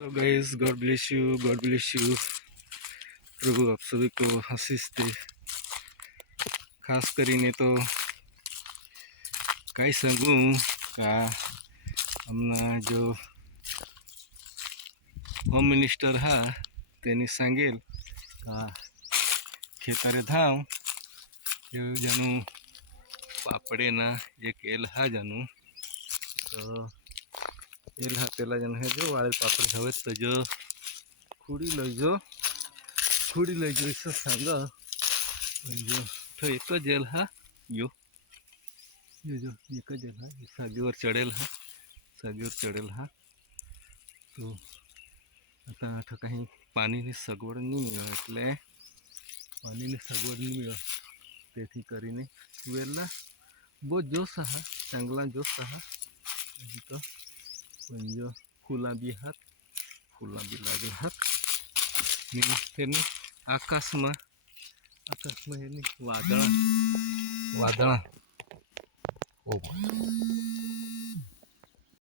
तो guys God bless you God bless you प्रभु आप सभी को आशीष दे ખાસ કરીને તો કહી શકું કે આ હમણાં જો હોમ મિનિસ્ટર હા તેની સાંગેલ કે આ ખેતરે ધામ એવું જાનું પાપડેના એક એલ હા જાનું તો એલા પેલા જણ હે જો વાળે પાપડી હવે તો જો ખુડી લઈજો ખુડી લઈજો ઈસો સાંગ જો તો એક જ એલ હા યો યો જો એક જ એલ હા સાગીવર ચડેલ હા સાગીવર ચડેલ હા તો आता आठ काही પાણીની સગવડ નહીં મળે એટલે પાણીની સગવડ નહીં મળે તેથી કરીને વેલા બહુ જોશ હા ચાંગલા જોશ હા હજી તો Menjo hula bihat, hula bila bihat. Ini ini. Akas mah, akas mah ini. Wadah, oh,